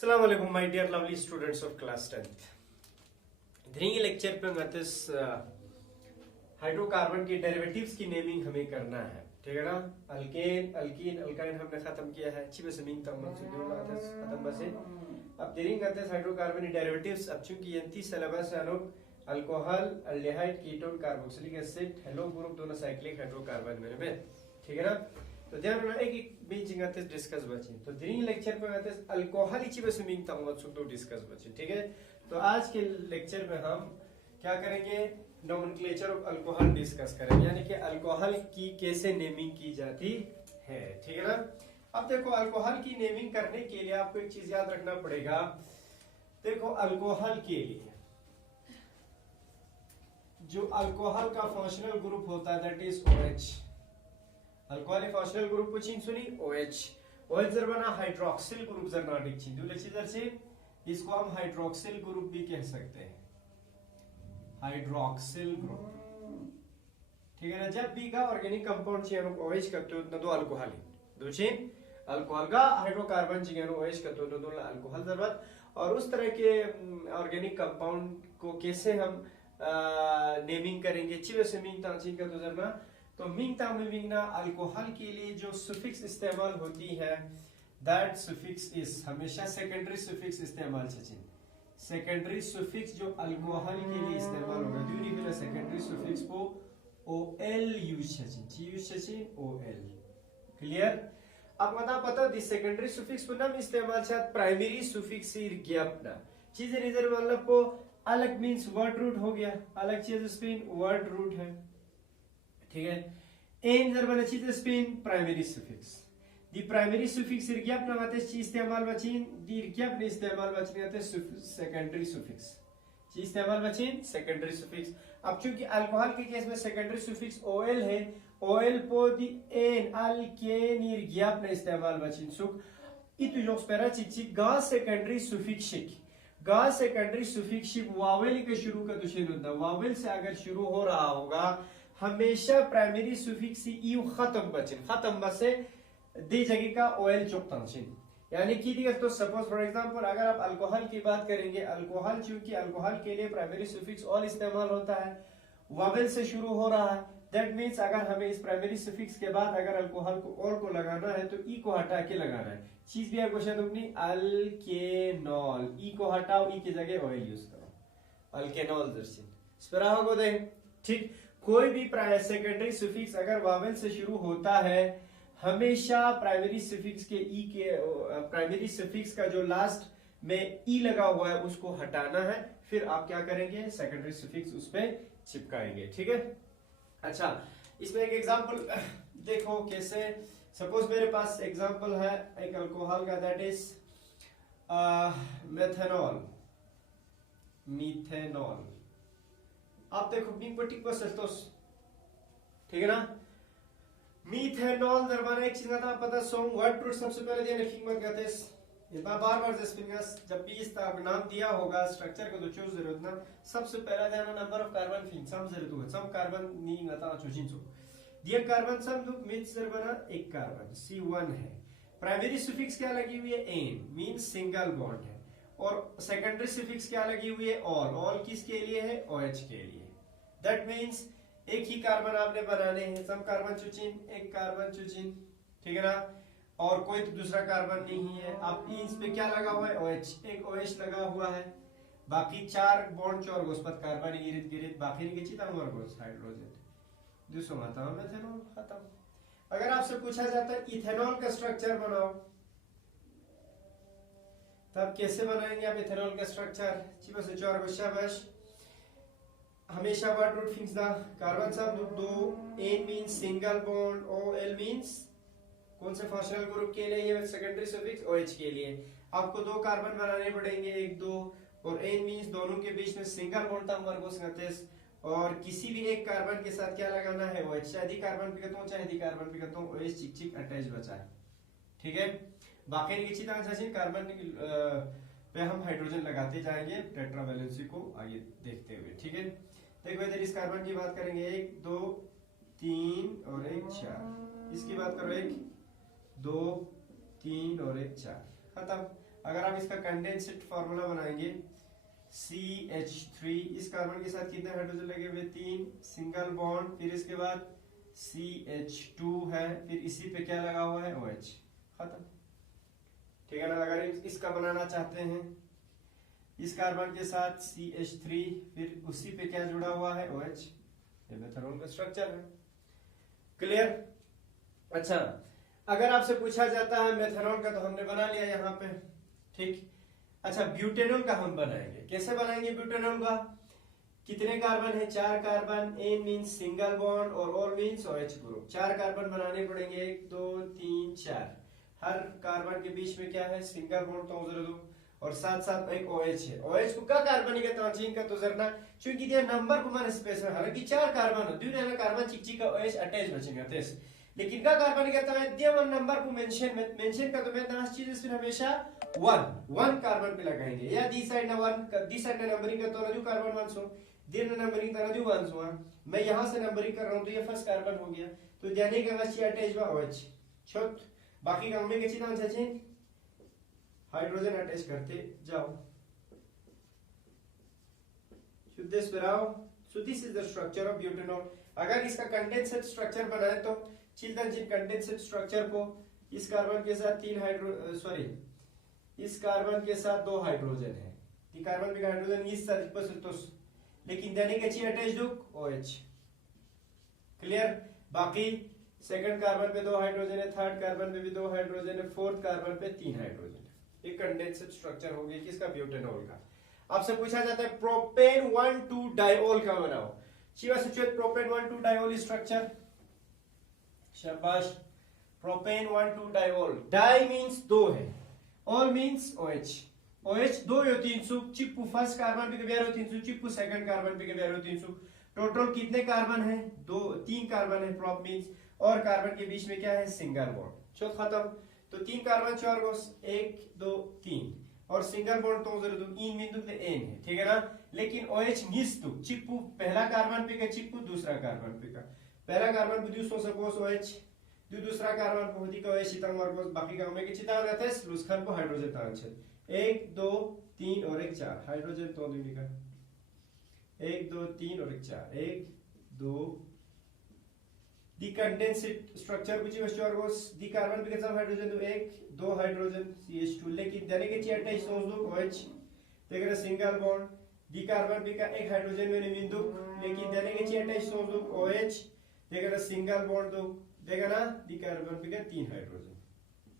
Assalamu alaikum my dear lovely students of class 10th. इधर lecture पे गतिस hydrocarbon की derivatives की नेमिंग हमें करना है, ठीक है ना। अल्केन, अल्कीन, अल्काइन हमने खत्म किया है। अच्छी बस मीन तक मकसद जो लाते खत्म बसे। अब देरिंग गतिस हाइड्रोकार्बन की डेरिवेटिव्स अब चूंकि यंती सिलेबस है लोग alcohol, aldehyde, ketone, carboxylic acid, hello group दोनों साइक्लिक हाइड्रोकार्बन में, ठीक है ना। तो ध्यान रखना एक बीच इंगते डिस्कस बची। तो दिन लेक्चर पे आते अल्कोहल इची बस मीन तक मकसद तो डिस्कस बची, ठीक है। तो आज के लेक्चर में हम क्या करेंगे, नोमेनक्लेचर ऑफ अल्कोहल डिस्कस करेंगे, यानी कि अल्कोहल की कैसे नेमिंग की जाती है, ठीक है ना। अब देखो अल्कोहल की नेमिंग करने के लिए आपको एक चीज याद रखना पड़ेगा। देखो अल्कोहल के लिए जो अल्कोहल का फंक्शनल ग्रुप होता है that is OH। Alcohol functional group पुछिन सुनी OH। OH जर बना हाइड्रोक्सिल ग्रुप जर नाटिक छिन दूले चीजर से इसको हम हाइड्रोक्सिल ग्रुप भी कह सकते हैं, हाइड्रोक्सिल ग्रुप, ठीक है ना। जब भी का ऑर्गेनिक कंपाउंड चाहिए OH करते हो तो अल्कोहल दो चीन अल्कोहल का हाइड्रोकार्बन चाहिए OH करते हो तो अल्कोहल जरूरत। और उस तरह के ऑर्गेनिक कंपाउंड को कैसे हम नेमिंग करेंगे चिवे से मीन तांची का गुजरना। तो मीन तांग ना अल्कोहल के लिए जो सुफिक्स इस्तेमाल होती है दैट सुफिक्स इज हमेशा सेकेंडरी सुफिक्स इस्तेमाल छचिन। सेकेंडरी सुफिक्स जो अल्कोहल के लिए इस्तेमाल होगा दूरी बिना सेकेंडरी सुफिक्स को OL यूज छचिन, ची यूज छचिन OL, क्लियर। अब मता पता दी सेकेंडरी सुफिक्स को नाम इस्तेमाल छत प्राइमरी सुफिक्स सिर ज्ञापना चीज रिजर्व मतलब को अलग मींस वर्ड रूट हो गया, अलग चीज स्पेन वर्ड रूट है, ठीक है। एन जर बने चीज Spain primary suffix the primary suffix सिर ज्ञापना आते चीज इस्तेमाल बचिन दी ज्ञापना इस्तेमाल बचिन आते सेकेंडरी सुफिक्स चीज इस्तेमाल बचिन सेकेंडरी सुफिक्स। अब चूंकि अल्कोहल के केस में सेकेंडरी सुफिक्स OL है, OL पो दी एन अल्केन इर ज्ञापना इस्तेमाल बचिन सुख इतु जो स्पेरा चिची गा सेकेंडरी सुफिक्सिक गा सेकेंडरी सुफिक्सिक वावेल के शुरू का दुशेन होता वावेल से अगर शुरू हो रहा होगा हमेशा प्राइमरी सुफिक्स यू खत्म बचिन खत्म बसे दी जगह का OL चुप तंशिन, यानी कि तो सपोज फॉर एग्जांपल अगर आप अल्कोहल की बात करेंगे, अल्कोहल चूंकि अल्कोहल के लिए प्राइमरी सुफिक्स ऑल इस्तेमाल होता है, वावेल से शुरू हो रहा है, दैट मींस अगर हमें इस प्राइमरी सुफिक्स के बाद अगर अल्कोहल को ऑल को लगाना है तो ई को हटा के लगाना है। चीज भी है क्वेश्चन अपनी अल्केनॉल, ई को हटाओ, ई की जगह ऑयल यूज करो, अल्केनॉल दर्शिन स्परा हो दे, ठीक। कोई भी सेकेंडरी सुफिक्स अगर वावेल से शुरू होता है हमेशा प्राइमरी सुफिक्स के ई के प्राइमरी सुफिक्स का जो लास्ट में ई लगा हुआ है उसको हटाना है, फिर आप क्या करेंगे सेकेंडरी सुफिक्स उस पे चिपकाएंगे, ठीक है। अच्छा इसमें एक एग्जांपल देखो कैसे, सपोज मेरे पास एग्जांपल है एक अल्कोहल का दैट इज मेथनॉल, मीथेनॉल। आप देखो बींग पट्टी को सस्तोस, ठीक है ना। मीथेनॉल दरबार एक चीज का पता सॉन्ग वर्ड रूट सबसे पहले देने की मत करते इतना बार जस्पिंगस जब भी इस तरह नाम दिया होगा स्ट्रक्चर को तो चूज जरूरत ना सबसे पहला देना नंबर ऑफ कार्बन फिन सम जरूरत होगा सम कार्बन नी गता चूजिन सो दिया कार्बन सम दु मींस दरबार एक कार्बन C1 है, प्राइमरी सुफिक्स क्या लगी हुई है एन मींस सिंगल बॉन्ड है, और सेकेंडरी सुफिक्स क्या लगी हुई है ऑल, ऑल किसके लिए है OH के लिए, दैट मींस एक ही कार्बन आपने बनाने हैं, सब कार्बन चुचिन एक कार्बन चुचिन, ठीक है ना, और कोई तो दूसरा कार्बन नहीं है। अब इस पे क्या लगा हुआ है OH, एक OH लगा हुआ है, बाकी चार बॉन्ड चोर गोस्पत कार्बन इर्द गिर्द बाकी की चीज अमर गोस हाइड्रोजन दूसरा माता में मेथनॉल खत्म। अगर आपसे पूछा जाता है इथेनॉल का स्ट्रक्चर बनाओ तब कैसे बनाएंगे आप इथेनॉल का स्ट्रक्चर, चिपस से चार गोशा बस हमेशा वर्ड रूट फिक्स दा कार्बन सब दो, N means single bond, OL means कौन से फंक्शनल ग्रुप के लिए, ये सेकेंडरी सुफिक्स OH के लिए। आपको दो कार्बन बनाने पड़ेंगे एक दो, और N मींस दोनों के बीच में सिंगल बॉन्ड तम वर्गोस गतेस, और किसी भी एक कार्बन के साथ क्या लगाना है OH, चाहे दी कार्बन पे कहता हूं चाहे दी कार्बन पे कहता हूं OH चिक चिक अटैच बचा है, ठीक है। बाकी की चीज आंसर कार्बन पे हम हाइड्रोजन लगाते जाएंगे टेट्रा वैलेंसी को आगे देखते हुए, ठीक है। देखो इधर इस कार्बन की बात करेंगे 1 2 3 और 1 4, इसकी बात करो 1 2 3 और 1 4 खत्म। अगर आप इसका कंडेंसेट फार्मूला बनाएंगे CH3, इस कार्बन के साथ कितने हाइड्रोजन लगे हुए 3, सिंगल बॉन्ड, फिर इसके बाद CH2 है, फिर इसी पे क्या लगा हुआ है OH, खत्म। ठीक है ना। अगर इसका बनाना चाहते हैं इस कार्बन के साथ CH3, फिर उसी पे क्या जुड़ा हुआ है OH, ये मेथनॉल का स्ट्रक्चर है। क्लियर। अच्छा, अगर आपसे पूछा जाता है मेथनॉल का तो हमने बना लिया यहाँ पे, ठीक। अच्छा, ब्यूटेनॉल का हम बनाएंगे, कैसे बनाएंगे ब्यूटेनॉल का? कितने कार्बन है? 4 carbon, N means single bond और ol means OH group. 4 carbon बनाने पड़ेंगे, 1 2 3 4। हर कार्बन के बीच में क्या है? सिंगल बॉन्ड तो जरूर दो, और साथ साथ एक OH है। OH को का कार्बन का तांचीन का तो जरना, क्योंकि दिया नंबर को मन स्पेस में, हालांकि 4 कार्बन हो, दूसरे कार्बन चिकची का OH अटैच बचेगा तेस, लेकिन का कार्बन का तो दिया वन नंबर को मेंशन का तो मैं दास चीज इसमें हमेशा 1 कार्बन पे लगाएंगे, या दी साइड ना 1 दी साइड ना नंबरिंग का तो जो कार्बन 1 सो दिन नंबरिंग तरह जो 1 सो, मैं यहां से नंबरिंग कर रहा हूं तो ये फर्स्ट कार्बन हो गया, तो जाने का वाची अटैच बा OH छोट, बाकी काम में के चीज आंसर छे हाइड्रोजन अटैच करते जाओ। So this so this is the structure of butanol। अगर इसका कंडेंसेट स्ट्रक्चर बनाए तो चिल्ड्रन जिन कंडेंसेट स्ट्रक्चर को इस कार्बन के साथ 3 इस कार्बन के साथ 2 हाइड्रोजन है, ती कार्बन पे हाइड्रोजन इस साथ पसतोस, लेकिन देने के ची अटैच दो OH। क्लियर। बाकी सेकंड कार्बन पे 2 हाइड्रोजन है, थर्ड कार्बन पे भी 2 हाइड्रोजन है, फोर्थ कार्बन पे 3 हाइड्रोजन है। एक कंडेंसेट स्ट्रक्चर हो गया किसका? ब्यूटेनॉल का। आपसे पूछा जाता है प्रोपेन 1,2 डाइऑल का बनाओ, Shiva situate propane 1,2 diol structure. शाबाश। प्रोपेन 1,2 डाइऑल, डाई मींस 2 है, ऑल मींस OH। OH 2 यो 300, चिप्पू फर्स्ट कार्बन पे के 300, चिप्पू सेकंड कार्बन पे के 300। टोटल कितने कार्बन है? 3 कार्बन है, प्रोप मींस, और कार्बन के बीच में क्या है? Single bond. चलो खत्म। तो 3 कार्बन 4 गोस 1 2 3, और सिंगल बॉन्ड तो जरूर दो इन बिंदु पे N है, ठीक है ना। लेकिन OH मिस तो चिप्पू पहला कार्बन पे का चिप्पू दूसरा कार्बन पे का, पहला कार्बन पे दूसरा सपोज OH, दूसरा कार्बन पे होती का OH इतना और बाकी का में के चिता रहता है लूज खान को हाइड्रोजन तान छे 1 2 3 और 1 4 हाइड्रोजन तो दूनी का 1 2 3 और 1 4 1 2 दी condensate structure which was your was the carbon पे कितना हाइड्रोजन? तो 1 2 हाइड्रोजन CH2, लेकिन देने के ची अटैच सोच दो OH, देखो सिंगल बॉन्ड, दी कार्बन पे का एक हाइड्रोजन में बिंदु, लेकिन देने के ची अटैच सोच दो OH, देखो सिंगल बॉन्ड दो, देखो ना दी कार्बन पे का 3 हाइड्रोजन।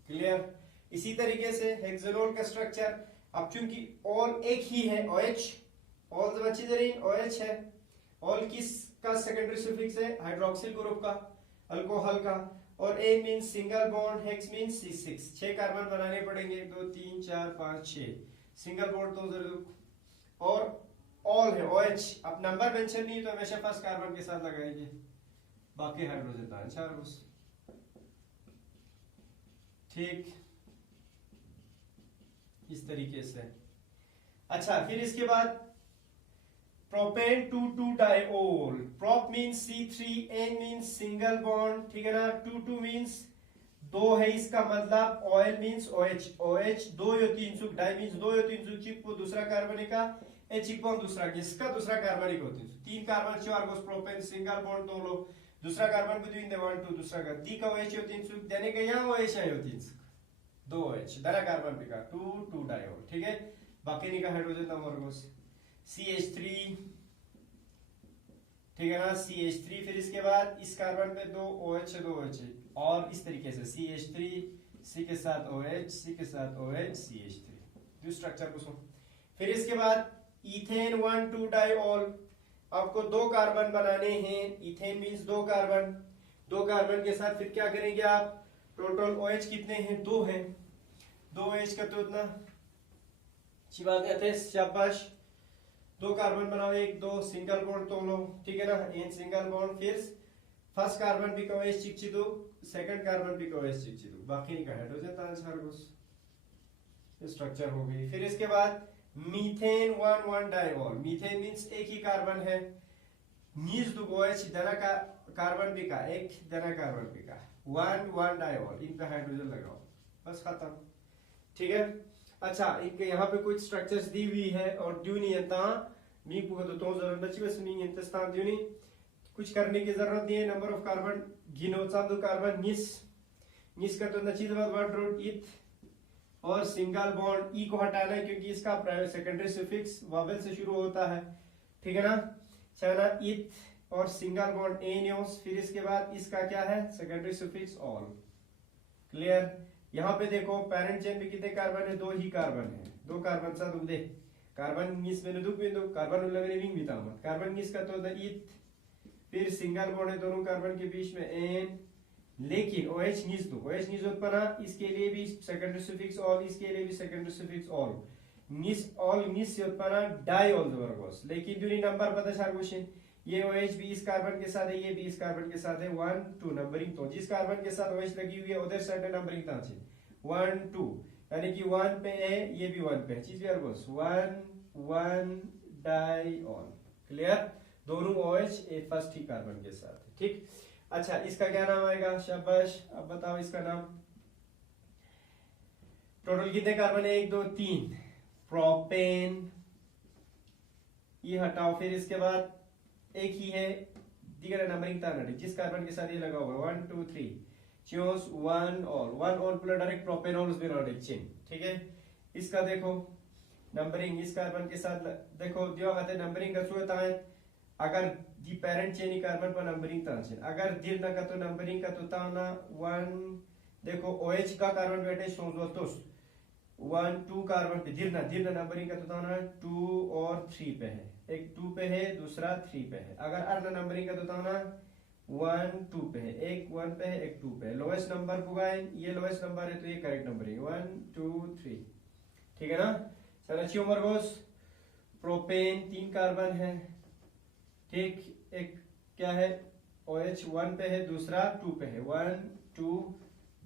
क्लियर। इसी तरीके से हेक्सानोल का स्ट्रक्चर, अब चूंकि ऑल एक ही है OH, ऑल द बच्चे जरीन OH है, ऑल किस का सेकेंडरी सफिक्स है? हाइड्रोक्सिल ग्रुप का, अल्कोहल का, और A means single bond, hex means C6। 6 carbon बनाने पड़ेंगे, 1 2 3 4 5 6, सिंगल बॉन्ड तो जरूर, और ऑल है OH। अब नंबर मेंशन नहीं तो हमेशा फर्स्ट कार्बन के साथ लगाएंगे, बाकी हाइड्रोजन था 4 बस, ठीक इस तरीके से। अच्छा, फिर इसके बाद propane 2,2 diol, prop means C3, N means single bond, ठीक है ना, 2,2 मींस 2 है, इसका मतलब ऑयल मींस OH, OH 2 यो 300, डाई मींस 2 यो 300, चिप्पो दूसरा कार्बन का, H चिप्पो दूसरा किसका? दूसरा कार्बन का 300, 3 कार्बन 4 गोस प्रोपेन सिंगल बॉन्ड दो लो, दूसरा कार्बन पे 1 2 दूसरा का दी का OH यो 300, देने का यहां OH है यो 300, 2 OH दरा कार्बन पे का 2,2 डाइऑल, ठीक है। बाकी नहीं का हाइड्रोजन नंबर गोस CH3, ठीक है ना, CH3, फिर इसके बाद इस कार्बन पे 2 OH 2 OH, और इस तरीके से CH3, C के साथ OH, C के साथ OH, CH3, जो स्ट्रक्चर को सुन। फिर इसके बाद इथेन 1,2 डाइऑल, आपको 2 कार्बन बनाने हैं, इथेन मींस 2 कार्बन, 2 कार्बन के साथ फिर क्या करेंगे आप? टोटल OH कितने हैं? 2 हैं, 2 OH का तो इतना चिपा देते, शाबाश। 2 कार्बन बनाओ, 1 2 सिंगल बॉन्ड तो लो, ठीक है ना, N सिंगल बॉन्ड, फिर फर्स्ट कार्बन पे OH चिपची दो, सेकंड कार्बन पे OH चिपची दो, बाकी नहीं का हाइड्रोजन था 4 बस, स्ट्रक्चर हो गई। फिर इसके बाद मीथेन 1,1 डाइऑल, मीथेन मींस एक ही कार्बन है, नीज दो OH दना का कार्बन पे का, एक दना कार्बन पे का 1,1 डाइऑल, इन पे हाइड्रोजन लगाओ, बस खत्म, ठीक है। अच्छा एक यहाँ पे कुछ स्ट्रक्चर्स दी हुई है और ड्यू नहीं है ता मी को तो जरूरत बची बस मी इंतस्तान ड्यू नहीं कुछ करने की जरूरत नहीं है नंबर ऑफ कार्बन गिनो चांदो कार्बन निस का तो नचीज वर्ड रोड इथ और सिंगल बॉन्ड ई को हटाना है क्योंकि इसका सेकेंडरी सुफिक्स वॉवेल से शुरू होता है ठीक है ना चला इथ और सिंगल बॉन्ड एनियोस फिर इसके बाद इसका क्या है सेकेंडरी सुफिक्स ऑल क्लियर यहाँ पे देखो पेरेंट चेन में कितने कार्बन है दो ही कार्बन है दो कार्बन सा तुम दे कार्बन नीस में दुख बिंदु कार्बन उल्लंघन विंग भी तामत कार्बन नीस का तो द इथ फिर सिंगल बॉन्ड है दोनों कार्बन के बीच में एन लेकिन OH नीस दो OH नीस उत्पन्न इसके लिए भी सेकेंडरी सुफिक्स ऑल इसके लिए भी सेकेंडरी सुफिक्स ऑल नीस से उत्पन्न डाई ऑल वर्गोस लेकिन दूरी नंबर पता चार क्वेश्चन ये OH भी इस कार्बन के साथ है ये भी इस कार्बन के साथ है 1 2 नंबरिंग तो जिस कार्बन के साथ OH लगी हुई है उधर साइड नंबरिंग ता छे 1 2 यानी कि 1 पे है ये भी 1 पे है चीज वर्गोस 1 1 डाई ऑल क्लियर दोनों OH ए फर्स्ट ही कार्बन के साथ है ठीक अच्छा इसका क्या नाम आएगा शाबाश अब बताओ इसका नाम टोटल कितने कार्बन है 1 2 3 प्रोपेन ये हटाओ फिर इसके बाद एक ही है दिगर नंबरिंग ताना जिस कार्बन के साथ ये लगा हुआ 1 2 3 choose 1 all plus direct propanol उसमें नॉट चेन ठीक है इसका देखो नंबरिंग इस कार्बन के साथ देखो जो आते नंबरिंग का सुता है अगर दी पेरेंट चेन कार्बन पर नंबरिंग तांचेन अगर दिल ना का तो नंबरिंग का तो ताना 1 देखो OH का कार्बन बैठे सोजोतोस 1 2 कार्बन पे दिल ना नंबरिंग का तो ताना 2 और 3 पे है एक 2 पे है दूसरा 3 पे है अगर अर्ध नंबरिंग का तो ताना 1 2 पे है एक 1 पे है एक 2 पे है लोएस्ट नंबर पुगाए ये लोएस्ट नंबर है तो ये करेक्ट नंबर है 1 2 3 ठीक है ना चलो अच्छी उम्र गोस प्रोपेन 3 कार्बन है ठीक एक क्या है OH 1 पे है दूसरा 2 पे है 1 2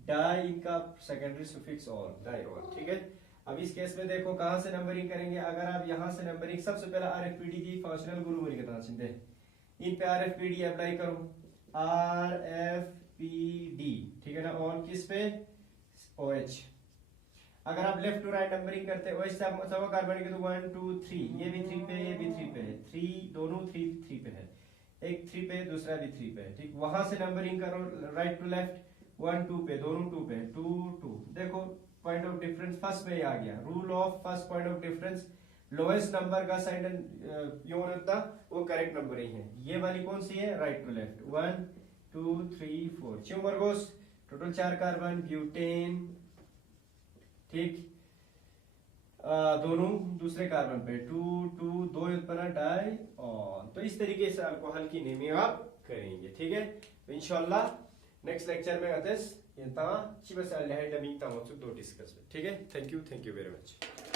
डाई इनका सेकेंडरी सुफिक्स और डाई और ठीक है अब इस केस में देखो कहां से नंबरिंग करेंगे अगर आप यहां से नंबरिंग सबसे पहला RFPD की फंक्शनल गुरु मुरी के तरह चिंते इन पे RFPD अप्लाई करो RFPD ठीक है ना और किस पे OH अगर आप लेफ्ट टू राइट नंबरिंग करते हैं OH सब कार्बन के तो 1 2 3 ये भी 3 पे ये भी 3 पे है 3 दोनों 3 पे है एक 3 पे दूसरा भी 3 पे है ठीक वहां से नंबरिंग करो राइट टू लेफ्ट 1 2 पे दोनों 2 पे 2 2 देखो पॉइंट ऑफ डिफरेंस फर्स्ट में आ गया rule of first point of difference lowest number का साइड योन होता वो करेक्ट नंबर ही है ये वाली कौन सी है राइट टू लेफ्ट 1 2 3 4 च्यूमर गोस टोटल 4 कार्बन ब्यूटेन ठीक दोनों दूसरे कार्बन पे 2 2 2 उत्पन्न डाई और तो इस तरीके से अल्कोहल की नेमिंग आप करेंगे ठीक है तो इंशाल्लाह नेक्स्ट लेक्चर में आते हैं ये ता चिबस अल्कोहल नेमिंग ता मौजूद दो डिस्कस ठीक है थैंक यू वेरी मच